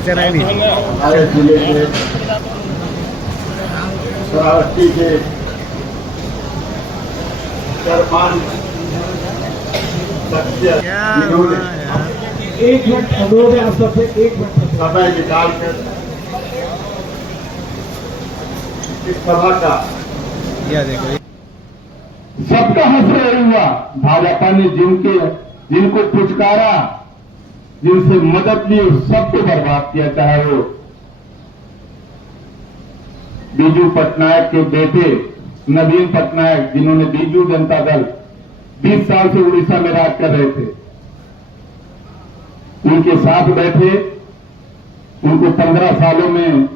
हमारे जिले के श्रावस्ती के सरपंच एक मिनट अनुरोध है आप सबसे, एक मिनट समय निकालकर इस सभा का सबका हश्र हुआ। भाजपा ने जिनको पुचकारा, जिनसे मदद ली, उस सबको बर्बाद किया। चाहे वो बीजू पटनायक के बेटे नवीन पटनायक, जिन्होंने बीजू जनता दल 20 साल से उड़ीसा में राज कर रहे थे, उनके साथ बैठे, उनको 15 सालों में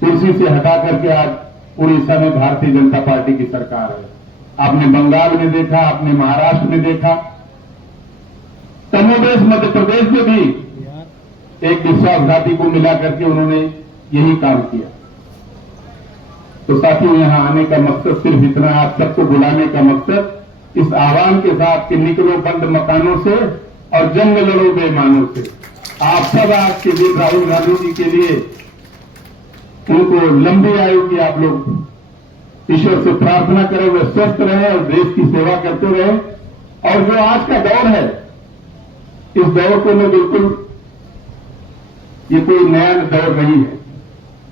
कुर्सी से हटा करके आज उड़ीसा में भारतीय जनता पार्टी की सरकार है। आपने बंगाल में देखा, आपने महाराष्ट्र में देखा, कमोबेश मध्य प्रदेश में भी एक विश्वासघाती को मिला करके उन्होंने यही काम किया। तो साथियों, यहां आने का मकसद सिर्फ इतना, आप सबको बुलाने का मकसद इस आह्वान के साथ कि निकलो बंद मकानों से और जंग लड़ो बेईमानों से। आप सब आज के दिन राहुल गांधी जी के लिए उनको लंबी आयु की आप लोग ईश्वर से प्रार्थना करें, वे स्वस्थ रहे और देश की सेवा करते रहे। और जो आज का दौर है, इस दौर को मैं बिल्कुल, ये कोई नया दौर नहीं है,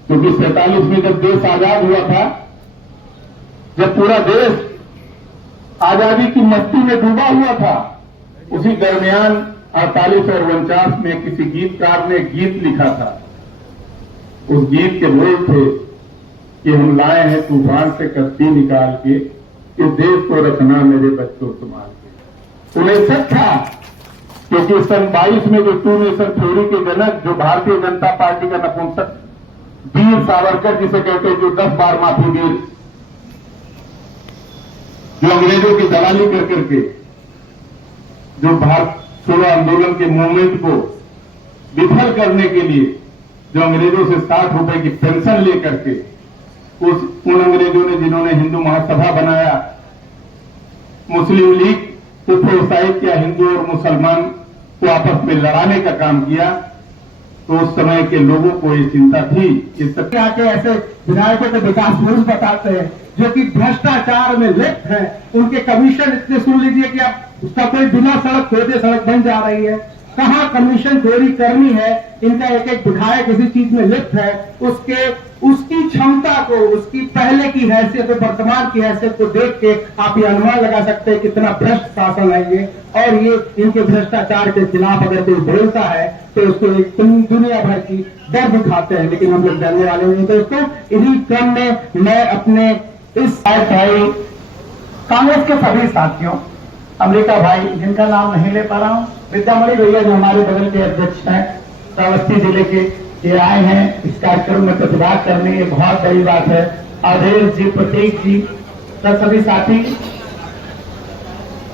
क्योंकि 47 में जब देश आजाद हुआ था, जब पूरा देश आजादी की मस्ती में डूबा हुआ था, उसी दरमियान 48 और 49 में किसी गीतकार ने गीत लिखा था। उस गीत के बोल थे कि हम लाए हैं तूफान से कश्ती निकाल के, इस देश को रखना मेरे बच्चों संभाल के। उन्हें शक था, क्योंकि सन 22 में जो टू नेशन थ्योरी के जनक, जो भारतीय जनता पार्टी का नपुंसक वीर सावरकर जिसे कहते हैं, जो 10 बार माफी वीर, जो अंग्रेजों की दलाली कर करके जो भारत छोड़ो आंदोलन के मूवमेंट को विफल करने के लिए जो अंग्रेजों से 60 रुपए की पेंशन लेकर के उन अंग्रेजों ने, जिन्होंने हिंदू महासभा बनाया, मुस्लिम लीग को प्रोत्साहित किया, हिंदू और मुसलमान को आपस में लड़ाने का काम किया, तो उस समय के लोगों को ये चिंता थी। इस आके ऐसे विधायकों को विकास पुरुष बताते हैं जो कि भ्रष्टाचार में लिप्त हैं, उनके कमीशन इतने सुन लीजिए कि आप उसका कोई बिना सड़क खोदे सड़क बन जा रही है। कहाँ कमीशन चोरी करनी है, इनका एक एक विधायक इसी चीज में लिप्त है। उसकी क्षमता को, उसकी पहले की हैसियत और वर्तमान की हैसियत को देख के आप ये अनुमान लगा सकते हैं कितना भ्रष्ट शासन है ये। और ये इनके भ्रष्टाचार के खिलाफ अगर कोई बोलता है तो उसको एक दुनिया भर की दर्द उठाते हैं, लेकिन हम लोग जानने वाले नहीं। दोस्तों, इन्हीं क्रम में मैं अपने इस कांग्रेस के सभी साथियों, अमरीका भाई जिनका नाम नहीं ले पा रहा हूं, विद्यामणि भैया जो हमारे बगल के अध्यक्ष हैं श्रावस्ती जिले के, ये आए हैं इस कार्यक्रम में प्रतिभाग करने, ये बहुत बड़ी बात है। अधेश जी, प्रतीक जी, सभी साथी,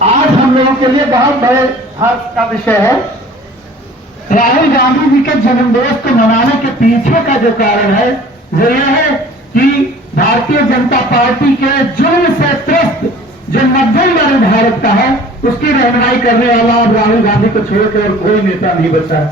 आज हम लोगों के लिए बहुत बड़े हर्ष का विषय है। राहुल गांधी जी के जन्मदिवस को मनाने के पीछे का जो कारण है वो यह है कि भारतीय जनता पार्टी के जुर्म से त्रस्त जो मध्यम वर्ग भारत का है, उसकी रहनुमाई करने वाला अब राहुल गांधी को छोड़कर और कोई नेता नहीं बचा है।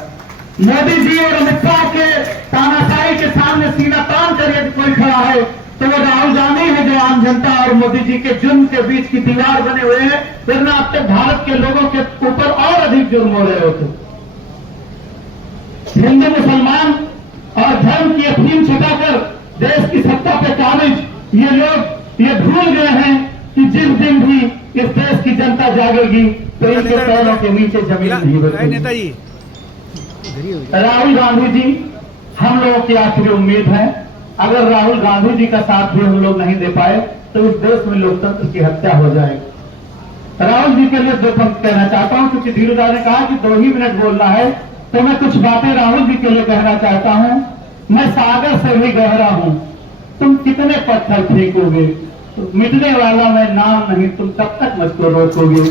मोदी जी और अमित शाह के तानाशाही के सामने सीना तान कर यदि कोई खड़ा है तो वो राहुल गांधी है, जो आम जनता और मोदी जी के जुर्म के बीच की दीवार बने हुए हैं। वरना अब तक भारत के लोगों के ऊपर और अधिक जुर्म हो रहे होते। हिंदू मुसलमान और धर्म की अफीम छुपाकर देश की सत्ता पे काबिज ये लोग ये भूल गए हैं कि जिस दिन भी इस देश की जनता जागेगी तो इनके पैरों के नीचे जमीन नहीं बचेगी। राहुल गांधी जी हम लोगों की आखिरी उम्मीद है। अगर राहुल गांधी जी का साथ भी हम लोग नहीं दे पाए तो इस देश में लोकतंत्र की हत्या हो जाएगी। राहुल जी के लिए दो पंक्ति कहना चाहता हूं, क्योंकि धीरुदा ने कहा कि 2 ही मिनट बोलना है, तो मैं कुछ बातें राहुल जी के लिए कहना चाहता हूं। मैं सागर से भी गहरा हूं, तुम कितने पत्थर फेंकोगे, तो मिटने वाला मैं नाम नहीं, तुम कब तक मुझको रोकोगे।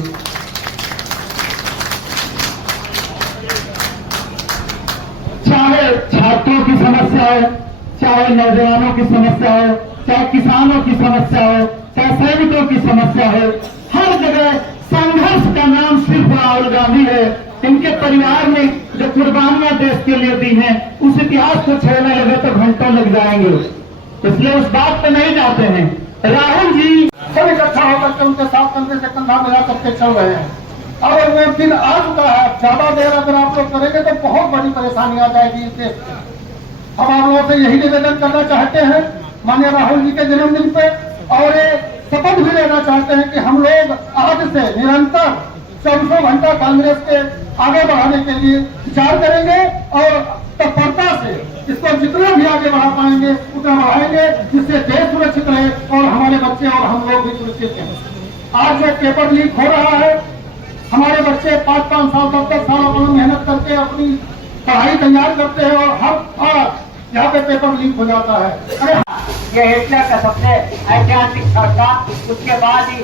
चाहे छात्रों की समस्या हो, चाहे नौजवानों की समस्या हो, चाहे किसानों की समस्या हो, चाहे सैनिकों की समस्या हो, हर जगह संघर्ष का नाम सिर्फ राहुल गांधी है। इनके परिवार ने जो कुर्बानियां देश के लिए दी हैं, उस इतिहास को छेड़ने लगे तो घंटों लग जाएंगे, इसलिए उस बात पे नहीं जाते हैं। राहुल जी सब इकट्ठा होकर के उनके साथ कंधे से कंधा मिला करके चल रहे हैं। और वो दिन आ चुका है। ज्यादा देर अगर आप लोग करेंगे तो बहुत बड़ी परेशानी आ जाएगी इस देश में। हम आप लोगों से यही निवेदन करना चाहते हैं माननीय राहुल जी के जन्मदिन पे, और ये शपथ भी लेना चाहते हैं कि हम लोग आज से निरंतर 24 घंटा कांग्रेस के आगे बढ़ाने के लिए विचार करेंगे और तत्परता से इसको जितना भी आगे बढ़ा पाएंगे उतना बढ़ाएंगे, जिससे देश सुरक्षित रहे और हमारे बच्चे और हम लोग भी सुरक्षित हैं। आज जो पेपर लीक हो रहा है, हमारे बच्चे 5-5 साल 10-10 साल अपनी मेहनत करके अपनी पढ़ाई तैयार करते हैं और हर बार यहाँ पे पेपर लीक हो जाता है। अरे ये हिटलर का सबसे ऐतिहासिक क्षण था। उसके बाद ही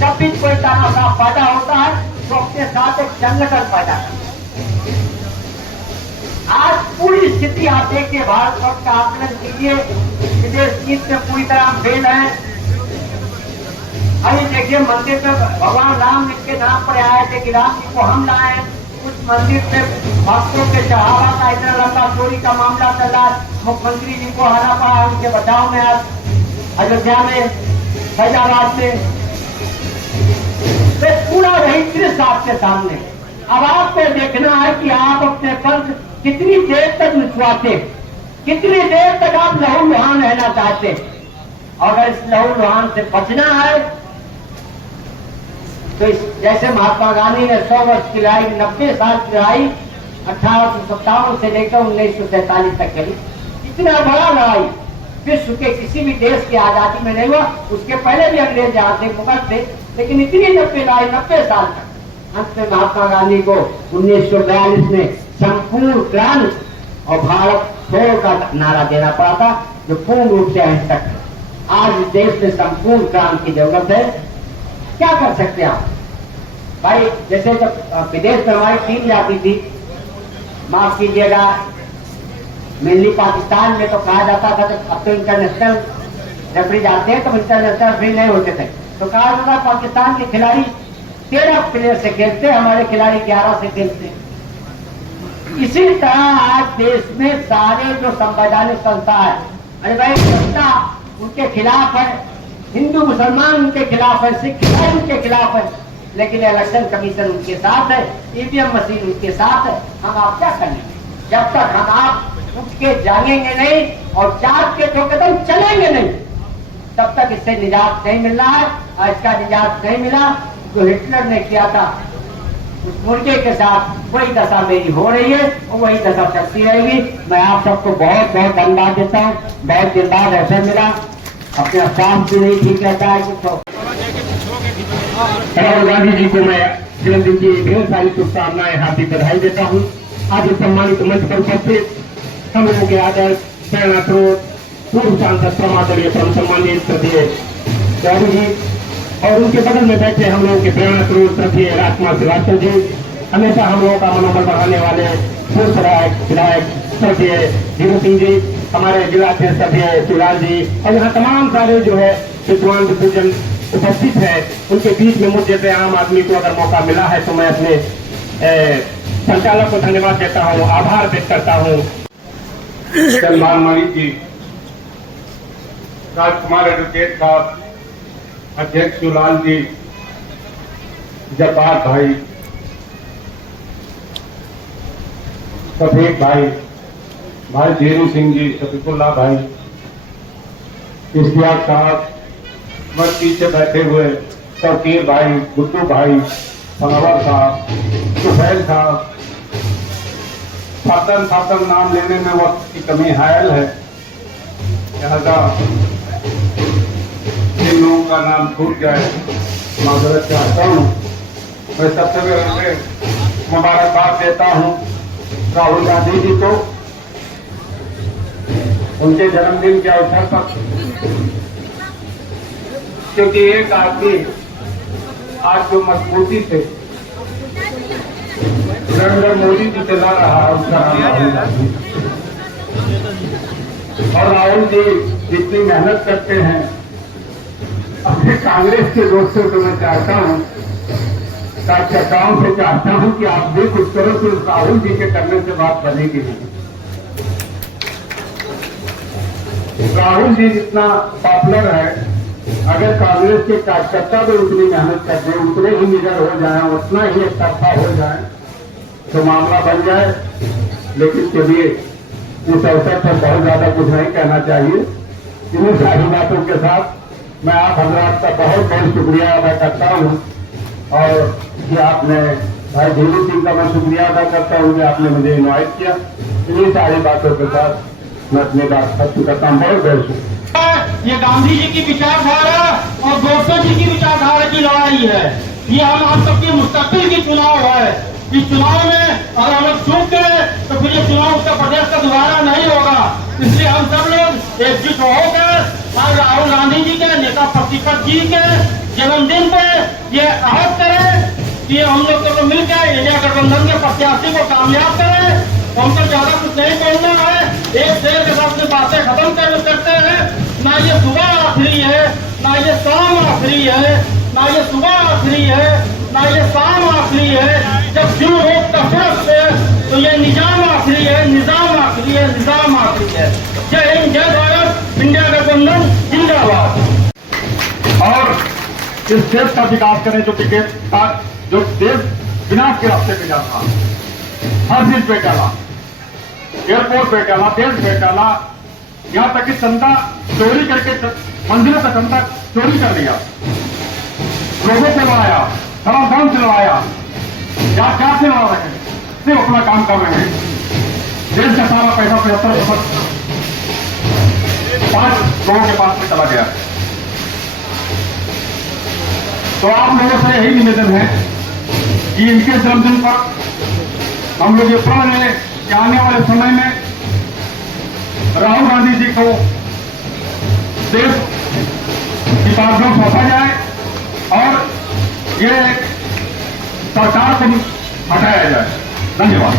जब भी कोई तानाशाह पैदा होता है तो अपने साथ एक संगठन पैदा करता है। आज पूरी स्थिति आप देखिए, भारत वर्ष का आकलन कीजिए, विदेश नीति में पूरी तरह फेल है। अभी देखिए मंदिर में भगवान राम के नाम पर आए थे कि राम जी को हम लाए, उस मंदिर में भक्तों के चढ़ावा का इतना लंबा चोरी का मामला चल रहा है। मुख्यमंत्री जी को हरा पाया उनके बचाव में आज अयोध्या में, फैजाबाद में, तो पूरा वही दृश्य आपके सामने। अब आपको देखना है कि आप अपने पंथ कितनी देर तक निचवाते, कितनी देर तक आप लहू लुहान रहना चाहते। अगर इस लहू लुहान से बचना है तो जैसे महात्मा गांधी ने 100 वर्ष की लड़ाई, 90 साल की लड़ाई 1857 से लेकर 1947 तक करी। इतना बड़ा लड़ाई विश्व के किसी भी देश की आजादी में नहीं हुआ। उसके पहले भी अंग्रेज यहाँ थे, मुगल थे, लेकिन इतनी लंबी लड़ाई 90 साल तक। अंत में महात्मा गांधी को 1942 में संपूर्ण क्रांति और भारत छोड़ का नारा देना पड़ा था, जो पूर्ण रूप से अहिंसक है। आज इस देश में संपूर्ण क्रांति की जरूरत है। क्या कर सकते हैं आप भाई? जैसे जब विदेश में हमारी टीम जाती थी, माफ कीजिएगा, मेनली पाकिस्तान में तो कहा जाता था कि अब तो इंटरनेशनल रेफरी जाते हैं तो इंटरनेशनल रेफरी नहीं होते थे, तो कहा जाता था पाकिस्तान के खिलाड़ी 13 प्लेयर से खेलते, हमारे खिलाड़ी 11 से खेलते। इसी तरह आज देश में सारे जो संवैधानिक संस्था है, अरे भाई जनता उनके खिलाफ है, हिंदू मुसलमान उनके खिलाफ है, सिख ईसाई उनके खिलाफ है, लेकिन इलेक्शन कमीशन उनके साथ है, ईवीएम मशीन उनके साथ है। हम आप क्या करेंगे? जब तक हम आप उठ के जागेंगे नहीं और जाग के तो कदम चलेंगे नहीं, तब तक इससे निजात नहीं मिल रहा है। और इसका निजात नहीं मिला जो हिटलर ने किया था, उस मुर्गे के साथ वही दशा मेरी हो रही है और वही दशा चलती रहेगी। मैं आप सबको बहुत बहुत धन्यवाद देता हूँ। बहुत दिन बाद अवसर मिला, अपना स्वास्थ्य भी नहीं ठीक रहता है कुछ तो। राहुल गांधी जी को मैं जन्मदिन की ढेर सारी शुभकामनाएं, हार्दिक बधाई देता हूँ। आज इस सम्मानित मंच पर उपस्थित हम लोगों के आदर्श प्रेरणा स्रोत पूर्व सांसद प्रमादरणीय परम सम्मानित श्रद्धेय चौधरी जी और उनके बगल में बैठे हम लोगों के प्रेरणा स्रोत श्रद्धेय राजकुमार श्रीवास्तव जी, हमेशा हम लोगों का मनोबल बढ़ाने वाले पूर्व विधायक श्रद्धेय जीरू सिंह जी, हमारे जिलाध्यक्ष श्रद्धेय शिवलाल जी, और यहाँ तमाम सारे जो है विद्वान विद्वजन उपस्थित है। उनके बीच में मुझे जैसे आम आदमी को अगर मौका मिला है तो मैं अपने संचालक को धन्यवाद देता हूँ, आभार व्यक्त करता हूँ। सलमान मणि जी, राजकुमार एडवोकेट साहब, अध्यक्ष शिवलाल जी, जब्बार भाई, सफेद भाई, भाई जीरू सिंह जी, शफीकुल्ला भाई, इश्तियाक साहब, मत पीछे बैठे हुए तौकीर भाई, गुड्डू भाई, फनावर साहब, सुफैल साहब, फातन नाम लेने में वक्त की कमी हायल है, लिहाजा जिन लोगों का नाम छूट जाए माजरत चाहता हूँ। मैं सबसे पहले मुबारकबाद देता हूँ राहुल गांधी जी को उनके जन्मदिन के अवसर पर, क्योंकि एक आदमी आज जो मजबूती से नरेंद्र मोदी जी से लड़ रहा है उसका नाम राहुल गांधी, और राहुल जी जितनी मेहनत करते हैं अपने कांग्रेस के दोस्तों को मैं चाहता हूं कार्यकर्ताओं से चाहता हूं कि आप भी कुछ करो तो राहुल जी के करने से बात बनेगी नहीं। राहुल जी जितना पॉपुलर है, अगर कांग्रेस के कार्यकर्ता भी उतनी मेहनत कर दें, उतने ही निडर हो जाएं, उतना ही एक तरफा हो जाए तो मामला बन जाए। लेकिन चलिए, इस अवसर पर बहुत ज्यादा कुछ नहीं कहना चाहिए। इन्हीं सारी बातों के साथ मैं आप हजरात का बहुत बहुत शुक्रिया अदा करता हूं, और ये आपने भाई धीरू सिंह का मैं शुक्रिया अदा करता हूं कि आपने मुझे इन्वाइट किया। इन्हीं सारी बातों के साथ मैं अपनी बात खत्म करता हूं। बहुत बहुत शुक्रिया। ये गांधी जी की विचारधारा और गोडसे जी की विचारधारा की लड़ाई है। ये हम सबके मुस्तकबिल की चुनाव है। इस चुनाव में अगर हम लोग चूक गए तो फिर ये चुनाव उत्तर प्रदेश का दोबारा नहीं होगा। इसलिए हम सब लोग एकजुट होकर आज राहुल गांधी जी के, नेता प्रतिपक्ष जी के जन्मदिन पे ये आहत करें कि हम लोग तो मिलकर इंडिया गठबंधन के प्रत्याशी को कामयाब करें। हमको ज्यादा कुछ नहीं बोलना है, एक शेर के साथ में बातें खत्म करते हैं। ना ये सुबह आखिरी है, ना ये शाम आखिरी है, ना ये सुबह आखिरी है, ना ये शाम आखिरी है। जब शुरू हो तफरत से तो ये निजाम आखिरी है, निजाम आखिरी है, निजाम आखिरी है। जय हिंद, जय भारत, इंडिया गठबंधन जिंदाबाद। और इस देश का विकास करें, जो देश विनाश के रास्ते पे जाता, हर चीज पे डाला, एयरपोर्ट पे डाला, देश पे डाला, यहाँ तक कि चंदा चोरी करके मंदिरों का चंदा चोरी कर लिया, लोगों से लड़ाया, धराधाम से लड़ाया, क्या से लड़ा रहे हैं, सिर्फ अपना काम कर रहे हैं। देश का सारा पैसा 75% 5 लोगों के पास में चला गया। तो आप लोगों से यही निवेदन है कि इनके जन्मदिन पर हम लोग ये प्रण लें कि आने वाले समय में राहुल गांधी जी को देश की बागडोर सौंपा जाए और ये सरकार को हटाया जाए। धन्यवाद।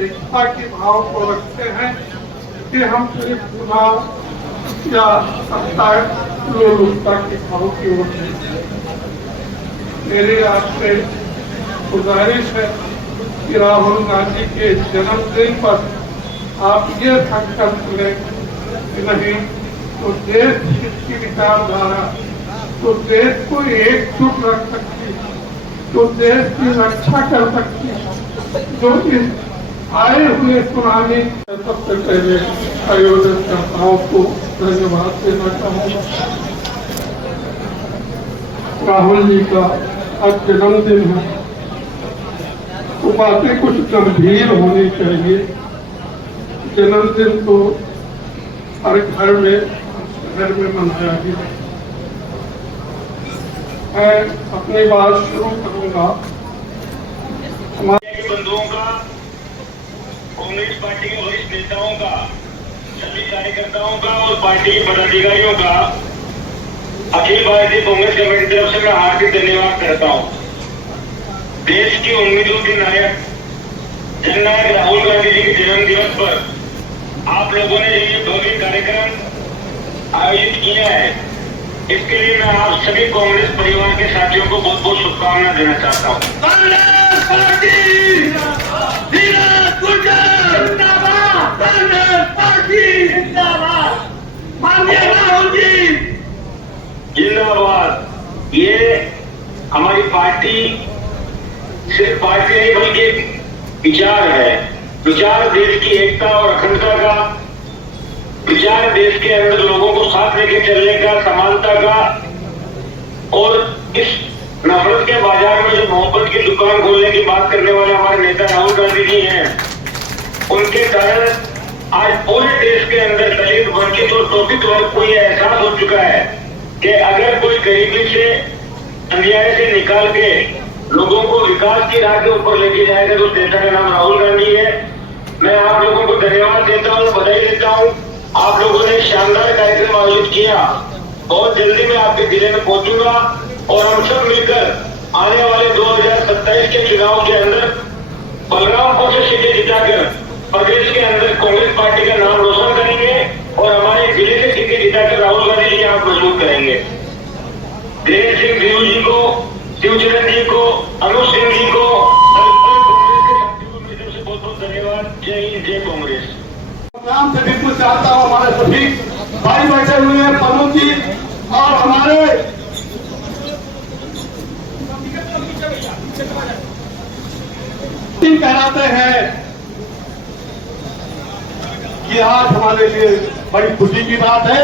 एकता के भाव को रखते हैं कि हम सिर्फ चुनाव या सत्ता लोलुपता के भाव की ओर नहीं। मेरी आपसे गुजारिश है कि राहुल गांधी के जन्मदिन पर आप ये संकल्प लें कि नहीं तो देश की विचारधारा तो देश को एकजुट रख सकती है, तो देश की रक्षा कर सकती है। जो इस आए हुए सुनामी सबसे पहले आयोजनकर्ताओं को धन्यवाद देना चाहूँगा। राहुल जी का आज जन्मदिन है, तो बातें कुछ गंभीर होनी चाहिए। जन्मदिन तो हर घर में मनाया गया। मैं अपनी बात शुरू करूंगा। हमारे बंधुओं का, कांग्रेस पार्टी के वरिष्ठ नेताओं का, सभी कार्यकर्ताओं का और पार्टी के पदाधिकारियों का अखिल भारतीय कांग्रेस कमेटी की तरफ से मैं हार्दिक धन्यवाद करता हूं। देश की उम्मीदों के नायक जननायक राहुल गांधी जी के जन्म दिवस पर आप लोगों ने ये भव्य कार्यक्रम आयोजित किया है, इसके लिए मैं आप सभी कांग्रेस परिवार के साथियों को बहुत बहुत शुभकामनाएं देना चाहता हूँ। कांग्रेस पार्टी जिंदाबाद, कांग्रेस पार्टी जिंदाबाद, माननीय राहुल जी जिंदाबाद। ये हमारी पार्टी सिर्फ पार्टी नहीं बल्कि एक विचार है। विचार देश की एकता और अखंडता का, विचार देश के अंदर लोगों को साथ लेके चलने का, समानता का, और इस नफरत के बाजार में जो मोहब्बत की दुकान खोलने की बात करने वाले हमारे नेता राहुल गांधी जी हैं, उनके कारण आज पूरे देश के अंदर दलित, वंचित और शोषित वर्ग को यह एहसास हो चुका है कि अगर कोई गरीबी से, अन्याय से निकाल के लोगों को विकास की राह के ऊपर लेके जाएगा तो नेता का नाम राहुल गांधी है। मैं आप लोगों को धन्यवाद देता हूँ, बधाई देता हूँ। आप लोगों ने शानदार कार्यक्रम आयोजित किया। बहुत जल्दी मैं आपके जिले में पहुंचूंगा और हम सब मिलकर आने वाले 2027 के चुनाव के अंदर बलरामपुर से सीटें जिताकर प्रदेश के अंदर कांग्रेस पार्टी का नाम रोशन करेंगे और हमारे जिले से सीटें जिताकर राहुल गांधी जी आप मजबूत करेंगे। धीरेन्द्र सिंह देव जी को, शिवचरण जी को, अनुज सिंह जी को और कांग्रेस के साथियों को मेरी तरफ से बहुत बहुत धन्यवाद। जय हिंद, जय कांग्रेस। नाम से बिल्कुल चाहता हूँ हमारे सभी भाई बैठे हुए हैं, प्रमुख जी और हमारे कहलाते हैं कि आज हमारे लिए बड़ी खुशी की बात है।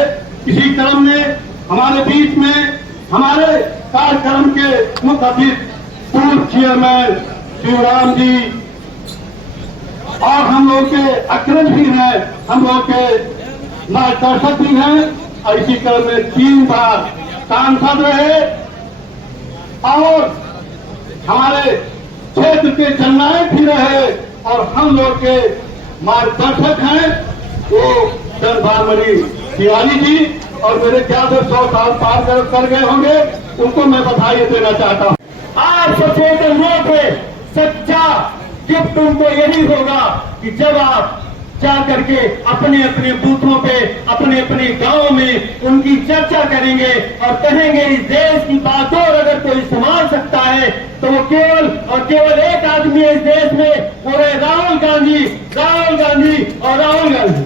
इसी क्रम में हमारे बीच में हमारे कार्यक्रम के मुख्य अतिथि पूर्व चेयरमैन शिवराम जी और हम लोग के अग्रज भी हैं, हम लोग के मार्गदर्शक भी हैं और इसी क्रम में 3 बार सांसद रहे और हमारे क्षेत्र के जननायक भी रहे और हम लोग के मार्गदर्शक हैं वो चंद्रभानमणि तिवारी जी और मेरे ख्याल से 100 साल पार कर गए होंगे, उनको मैं बधाई देना चाहता हूँ। आप सचेतन लोग सच्चा गिफ्ट उनको यही होगा कि जब आप जा करके अपने अपने बूथों पे, अपने अपने गांव में उनकी चर्चा करेंगे और कहेंगे इस देश की बात और अगर कोई संभाल सकता है तो वो केवल और केवल एक आदमी है इस देश में, वो है राहुल गांधी, राहुल गांधी और राहुल गांधी।